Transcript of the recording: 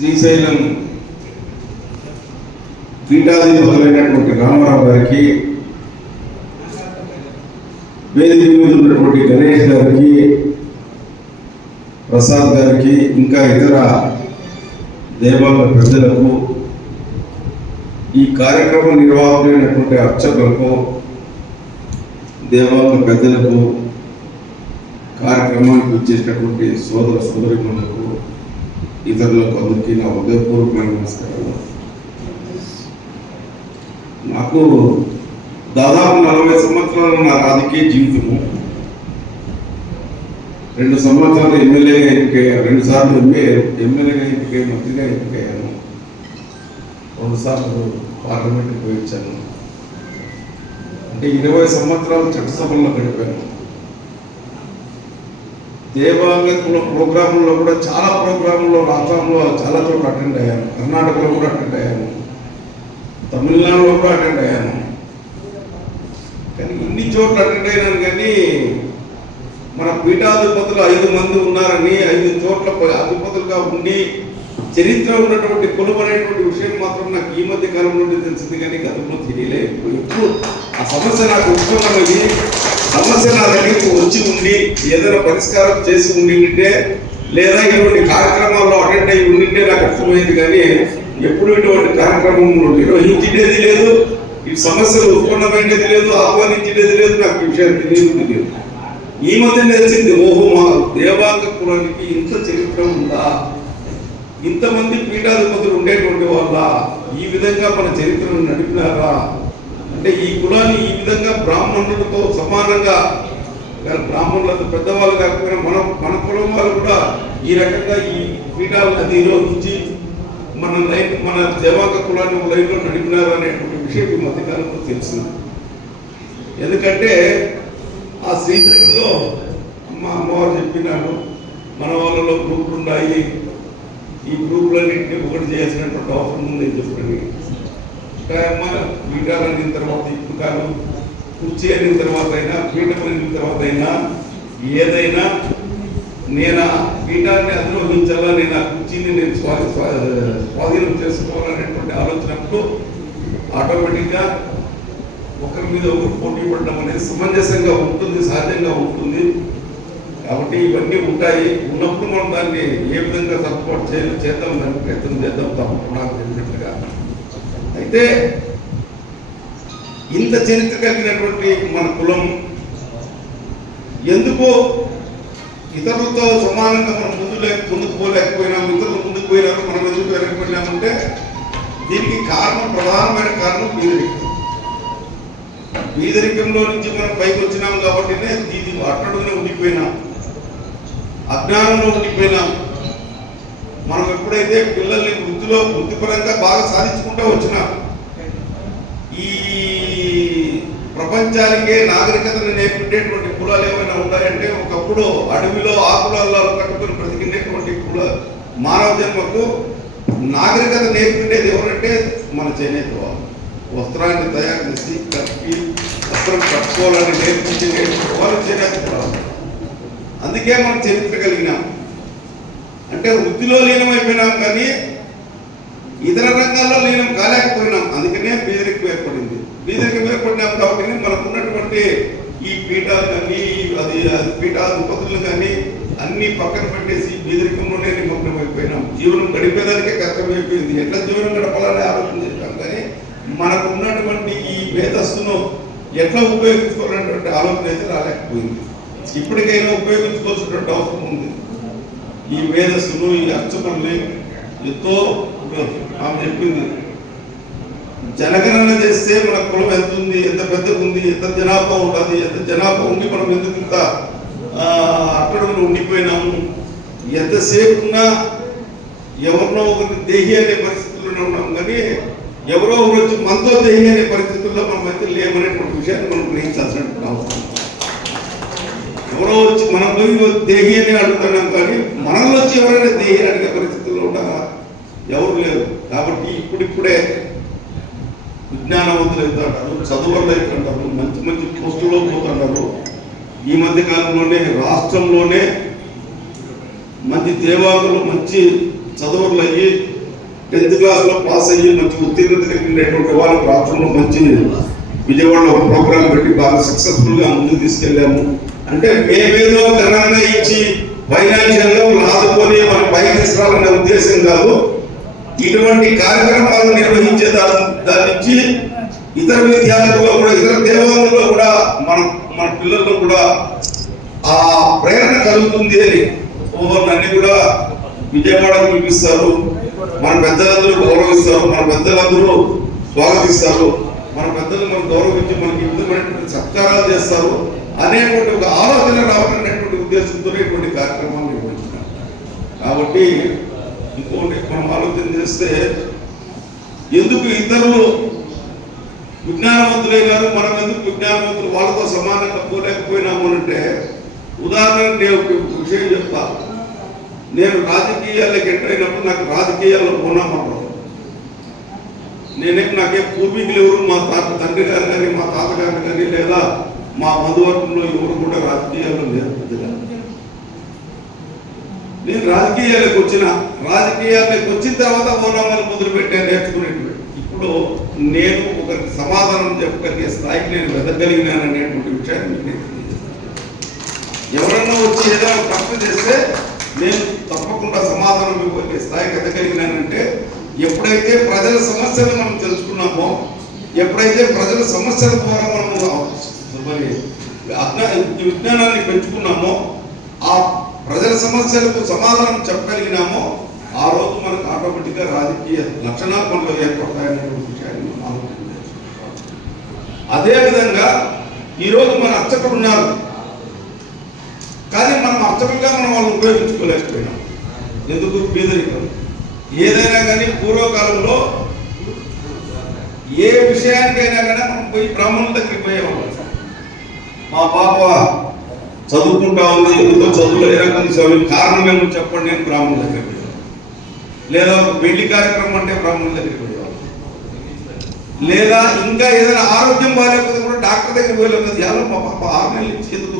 శ్రీశైలం పీఠాధిపతులైనటువంటి రామారావు గారికి, వేదిక మీద ఉన్నటువంటి గణేష్ గారికి, ప్రసాద్ గారికి, ఇంకా ఇతర దేవాలయ పెద్దలకు, ఈ కార్యక్రమ నిర్వాహకులైనటువంటి అర్చకులకు, దేవాలయ పెద్దలకు, కార్యక్రమానికి వచ్చేటటువంటి సోదర సోదరిమణులకు, ఇతరులకు అందరికీ నా హృదయపూర్వకమైన నమస్కారాలు. నాకు దాదాపు 40 సంవత్సరాలు నా రాజకీయ జీవితము. 2 సంవత్సరాలు ఎమ్మెల్యేగా ఎన్నికయ్యాను, 2 సార్లు ఎమ్మెల్యేగా ఎన్నికయ్యాను, మంత్రిగా ఎన్నికయ్యాను, 2 సార్లు పార్లమెంట్కి పోయి వచ్చాను. అంటే 20 సంవత్సరాలు చట్టసభల్లో గడిపాను. దేవాలయ ప్రోగ్రాంలో కూడా చాలా ప్రోగ్రాంలో రాష్ట్రంలో చాలా చోట్ల అటెండ్ అయ్యాను. కర్ణాటకలో కూడా అటెండ్ అయ్యాను, తమిళనాడులో కూడా అటెండ్ అయ్యాను. కానీ ఇన్ని చోట్ల అటెండ్ అయినాను. కానీ మన పీఠాధిపతులు 5 మంది ఉన్నారని, 5 చోట్ల అధిపతులుగా ఉండి చరిత్ర ఉన్నటువంటి కులం అనేటువంటి విషయం మాత్రం నాకు ఈ మధ్య కాలం నుండి తెలిసింది. కానీ గతంలో తెలియలేదు. ఎప్పుడు ఆ సమస్య నాకు ఉత్పన్నమైంది. సమస్య నా దగ్గరికి వచ్చి ఉండి ఏదైనా పరిష్కారం చేసి ఉండింటే, లేదా ఇటువంటి కార్యక్రమాల్లో అటెండ్ అయ్యి ఉండింటే నాకు అర్థమైంది. కానీ ఎప్పుడు ఇటువంటి కార్యక్రమంలో నిర్వహించేది లేదు, ఈ సమస్యలు ఉత్పన్నమైనది లేదు, ఆహ్వానించేది లేదు, నాకు విషయం తెలియదు. ఈ మధ్య తెలిసింది, ఓహో మా దేవాంగ కులానికి ఇంత చరిత్ర ఉందా, ఇంతమంది పీఠాధిపతులు ఉండేటువంటి వాళ్ళ, ఈ విధంగా మన చరిత్రను నడిపినారా, అంటే ఈ కులాన్ని ఈ విధంగా బ్రాహ్మణులతో సమానంగా, బ్రాహ్మణులతో పెద్దవాళ్ళు కాకపోయినా మన కులం వాళ్ళు కూడా ఈ రకంగా ఈ పీఠాలను అధిరోహించి మన దేవాంగ కులాన్ని లైన్లో నడిపినారు అనేటువంటి విషయం ఈ మధ్యకాలంలో తెలిసింది. ఎందుకంటే ఆ శ్రీశైలంలో అమ్మవారు చెప్పినారు, మన వాళ్ళలో గ్రూపులు ఉన్నాయి, ఈ గ్రూపులన్నింటినీ ఒకటి చేయాల్సినటువంటి అవసరం ఉందని చెప్పండి. పీఠాలు అయిన తర్వాత, ఇప్పుడు కాదు కుర్చీ అయిన తర్వాత అయినా, పీఠం అయిన తర్వాత అయినా, ఏదైనా నేను ఆ పీఠాన్ని అధిరోహించాలా, నేను ఆ కుర్చీని నేను స్వాధీనం చేసుకోవాలనేటువంటి ఆలోచనప్పుడు ఆటోమేటిక్గా ఒకరి మీద ఒకరు పోటీ పడడం అనేది సమంజసంగా ఉంటుంది, సహజంగా ఉంటుంది. కాబట్టి ఇవన్నీ ఉంటాయి. ఉన్నప్పుడు మనం దాన్ని ఏ విధంగా సపోర్ట్ చేద్దాం, దానికి ప్రయత్నం చేద్దాం తప్పకుండా తెలిసినట్టుగా. అయితే ఇంత చరిత్ర కలిగినటువంటి మన కులం ఎందుకో ఇతరులతో సమానంగా మనం ముందుకు పోలేకపోయినాం, ఇతరులు ముందుకు పోయినారు, మనం ఎందుకు వెనకపోయినామంటే దీనికి కారణం, ప్రధానమైన కారణం బీదరికం. బీదరికంలో నుంచి మనం పైకి వచ్చినాం కాబట్టినే ఇది అట్టడుగునే ఉండిపోయినాం, అజ్ఞానంలో ఉండిపోయినాం. మనం ఎప్పుడైతే పిల్లల్ని వృత్తిపరంగా బాగా సాధించుకుంటూ వచ్చినాం, ఈ ప్రపంచానికే నాగరికతను నేర్పించేటువంటి కులాలు ఏమైనా ఉన్నాయంటే, ఒకప్పుడు అడవిలో ఆకులలో కట్టుకుని బ్రతికినటువంటి మానవ జన్మకు నాగరికత నేర్పించేది ఎవరంటే మన చేనేత వాళ్ళు. వస్త్రాన్ని తయారు చేసి కట్టి వస్త్రం కట్టుకోవాలని నేర్పించే వాళ్ళు చేనేత కులాలు. అందుకే మనం చరిత్ర కలిగినాం. అంటే వృత్తిలో లీనమైపోయినాం, కానీ ఇతర రంగాల్లో లీనం కాలేకపోయినాం. అందుకనే బీదరికం ఏర్పడింది. బీదరికం ఏర్పడినాం కాబట్టి మనకు ఉన్నటువంటి ఈ పీఠాలు కానీ, అది పీఠాధిపతులు కానీ అన్ని పక్కన పెట్టేసి బీదరికంలోనే నిమగ్నమైపోయినాం. జీవనం గడిపేదానికే కష్టమైపోయింది. ఎట్లా జీవనం గడపాలని ఆలోచన చేస్తాం, కానీ మనకు ఉన్నటువంటి ఈ మేధస్సును ఎట్లా ఉపయోగించుకోవాలనేటువంటి ఆలోచన అయితే రాలేకపోయింది. ఇప్పటికైనా ఉపయోగించుకోవాల్సినటువంటి అవసరం ఉంది. ఈ మేధస్సును, ఈ అర్చకుల్ని ఎంతో ఆమె చెప్పింది, జనగణన చేస్తే మన కులం ఎంత ఉంది, ఎంత పెద్దగా ఉంది, ఎంత జనాభా ఉంటుంది, ఎంత జనాభా ఉండి మనం ఎందుకు ఇంత అట్టడుగులు ఉండిపోయినాము, ఎంతసేపు ఉన్నా ఎవరినో ఒకరి దేహి అనే పరిస్థితుల్లోనే ఉన్నాం. కానీ ఎవరో ఒకరు వచ్చి మనతో దేహి అనే పరిస్థితుల్లో మనం అయితే లేమనేటువంటి విషయాన్ని మనం గ్రహించాల్సినటువంటి అవసరం. ఎవరో వచ్చి మనం పోయి దేహి అని అడుగుతున్నాం, కానీ మనలో వచ్చి ఎవరైనా దేహి అడిగే పరిస్థితుల్లో ఉంటారా? ఎవరు లేరు. కాబట్టి ఇప్పుడిప్పుడే విజ్ఞానవంతులు అవుతుంటారు, చదువులు అవుతుంటారు, మంచి మంచి పోస్టుల్లో పోతుంటారు. ఈ మధ్య కాలంలోనే రాష్ట్రంలోనే మంచి దేవాలయాలు మంచి చదువులు అయ్యి 10th క్లాస్లో పాస్ అయ్యి మంచి ఉత్తీర్ణత కలిగినటువంటి వాళ్ళకు రాష్ట్రంలో మంచి విజయవాడలో ఒక ప్రోగ్రాం పెట్టి బాగా సక్సెస్ఫుల్గా ముందుకు తీసుకెళ్ళాము. అంటే మేమేదో ఘనంగా ఇచ్చి ఫైనాన్షియల్గా ఆదుకొని మన పైకి తీసుకురావాలనే ఉద్దేశం కాదు. ఇటువంటి కార్యక్రమాలు నిర్వహించే దాని నుంచి ఇతర విద్యార్థుల్లో కూడా ఇతర దేవాలయంలో కూడా మన పిల్లల్లో కూడా ఆ ప్రేరణ కలుగుతుంది అని నన్ను కూడా విజయవాడకు పిలిపిస్తారు. మన పెద్దలందరూ గౌరవిస్తారు, మన పెద్దలందరూ స్వాగతిస్తారు, మన పెద్దలు మనం గౌరవించి మనకి విధమైనటువంటి సత్కారాలు చేస్తారు అనేటువంటి ఒక ఆలోచన రావాలనేటువంటి ఉద్దేశంతో ఇటువంటి కార్యక్రమాలు నిర్వహించినాం. కాబట్టి ఇంకోటి మనం ఆలోచన చేస్తే ఎందుకు ఇతరులు విజ్ఞానవంతులైనారు, మనం ఎందుకు విజ్ఞానవంతులు వాళ్ళతో సమానంగా పోలేకపోయినాము అంటే, ఉదాహరణకు నేను ఒక విషయం చెప్తాను. నేను రాజకీయాలకు ఎంటర్ అయినప్పుడు నాకు రాజకీయాల్లో పోనామన్నారు. నాకే పూర్వీకులు ఎవరు, మా తండ్రి గారు కానీ మా తాతగారు కానీ లేదా మా బంధువర్గంలో ఎవరు కూడా రాజకీయాల్లో లేరు. నేను రాజకీయాలకు వచ్చిన తర్వాత ఓనామాలు మొదలు పెట్టాను నేర్చుకునేటువంటి. ఇప్పుడు నేను ఒకరికి సమాధానం చెప్పగలిగే స్థాయికి నేను వెదగలిగినాననేటువంటి విషయాన్ని మీకు ఎవరన్నా వచ్చి ఏదైనా ప్రశ్న చేస్తే నేను తప్పకుండా సమాధానం ఇవ్వగలిగే స్థాయికి ఎదగలిగినానంటే ఎప్పుడైతే ప్రజల సమస్యలు మనం తెలుసుకున్నామో, ఎప్పుడైతే ప్రజల సమస్యల ద్వారా మనము విజ్ఞానాన్ని పెంచుకున్నామో, ఆ ప్రజల సమస్యలకు సమాధానం చెప్పగలిగినామో, ఆ రోజు మనకు ఆటోమేటిక్గా రాజకీయ లక్షణాలు మనలో ఏర్పడతాయనేటువంటి విషయాన్ని మనం ఆలోచన చేసుకోవాలి. అదేవిధంగా ఈరోజు మన అర్చకులు ఉన్నారు, కానీ మనం అర్చకులుగా మనం వాళ్ళు ఉపయోగించుకోలేకపోయినాం. ఎందుకు? పేదరికం. ఏదైనా కానీ పూర్వకాలంలో ఏ విషయానికైనా కానీ మనం పోయి బ్రాహ్మణుల దగ్గరికి పోయేవాళ్ళం. మా పాప చదువుకుంటా ఉంది, ఎందుకో చదువులో ఏ రకం కారణం ఏమో చెప్పండి, నేను బ్రాహ్మణుల దగ్గరికి పోయేవాళ్ళం. లేదా ఒక పెళ్లి కార్యక్రమం అంటే బ్రాహ్మణుల దగ్గరికి పోయేవాళ్ళం. లేదా ఇంకా ఏదైనా ఆరోగ్యం బాగాలేకపోతే కూడా డాక్టర్ దగ్గరికి పోయలేదు. ఎలా మా పాప 6 నెలల నుంచి ఎందుకు